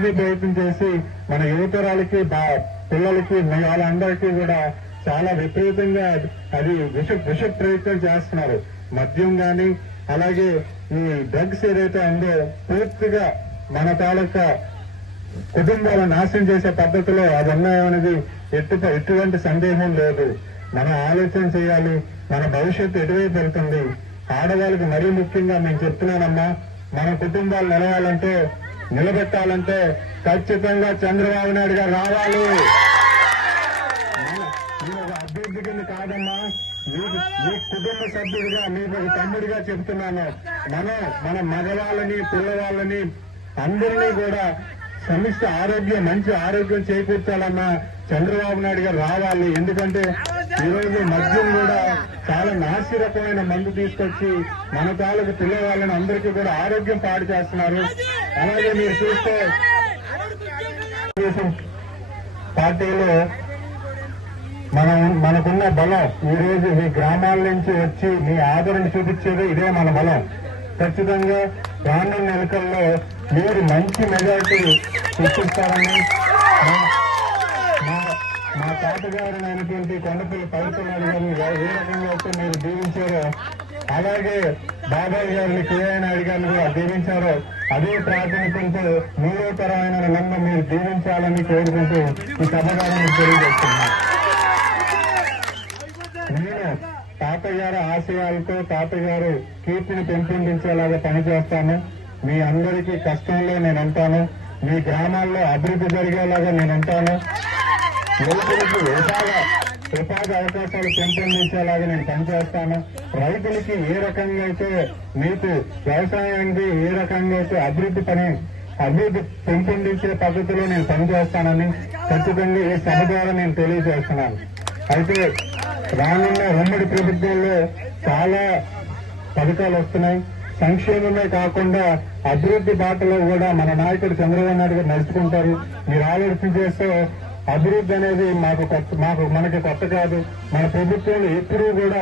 అన్ని ప్రయత్నం చేసి మన యువతరాలకి పిల్లలకి వాళ్ళందరికీ కూడా చాలా విపరీతంగా అది విష ప్రయత్నం చేస్తున్నారు. మద్యం గాని అలాగే ఈ డ్రగ్స్ ఏదైతే ఉందో పూర్తిగా మన తాలూకా కుటుంబాలను నాశనం చేసే పద్ధతిలో అది ఉన్నాయనేది ఎటువంటి సందేహం లేదు. మనం ఆలోచన చేయాలి. మన భవిష్యత్తు ఎటువైపు వెళ్తుంది. ఆడవాళ్ళకి మరీ ముఖ్యంగా నేను చెప్తున్నానమ్మా, మన కుటుంబాలు నిలబెట్టాలంటే ఖచ్చితంగా చంద్రబాబు నాయుడు గారు రావాలి. నేను ఒక అభ్యర్థి కింద కాదమ్మా, మీ కుటుంబ సభ్యుడిగా మీకు ఒక తమ్ముడిగా చెప్తున్నాను. మన మగవాళ్ళని పిల్లవాళ్ళని అందరినీ కూడా సమిష్టి మంచి ఆరోగ్యం చేకూర్చాలన్నా చంద్రబాబు నాయుడు గారు రావాలి. ఎందుకంటే ఈరోజు మద్యం కూడా చాలా నాసిరకమైన మందు తీసుకొచ్చి మన తాలూకు పిల్లవాళ్ళని అందరికీ కూడా ఆరోగ్యం పాడు చేస్తున్నారు. అలాగే మీరు చూస్తే పార్టీలో మనకున్న బలం ఈ రోజు మీ గ్రామాల నుంచి వచ్చి మీ ఆదరణ చూపించేది ఇదే మన బలం. ఖచ్చితంగా రానున్న ఎన్నికల్లో మీరు మంచి మెజారిటీ సృష్టిస్తారని మా తాతగారు అయినటువంటి కొండపల్లి పవిత్రనాయుడు గారిని ఏ రకంగా అయితే మీరు దీవించారో, అలాగే బాబాయ్ గారిని కేఐ నాయుడు గారిని కూడా దీవించారో అదే ప్రాతినిధ్యంతో మూడో తరమైన నన్ను మీరు దీవించాలని కోరుకుంటూ ఈ సభగారిని తెలియజేస్తున్నాను. నేను తాతగారి ఆశయాలతో తాతగారు కీర్తిని పెంపొందించేలాగా పనిచేస్తాను. మీ అందరికీ కష్టంలో నేను ఉంటాను. మీ గ్రామాల్లో అభివృద్ధి జరిగేలాగా నేను ఉంటాను. యువకులకు ఉపాధి అవకాశాలు పెంపొందించేలాగా నేను పనిచేస్తాను. రైతులకి ఏ రకంగా అయితే మీకు వ్యవసాయానికి ఏ రకంగా అయితే అభివృద్ధి పెంపొందించే పద్ధతిలో నేను పనిచేస్తానని ఖచ్చితంగా ఈ సభ ద్వారా నేను తెలియజేస్తున్నాను. అయితే రానున్న ఉమ్మడి ప్రభుత్వంలో చాలా పథకాలు వస్తున్నాయి. సంక్షేమమే కాకుండా అభివృద్ధి బాటలో కూడా మన నాయకుడు చంద్రబాబు నాయుడు గారు నడుచుకుంటారు. మీరు ఆలోచన చేస్తే అభివృద్ధి అనేది మనకి కొత్త కాదు. మన ప్రభుత్వంలో ఎప్పుడూ కూడా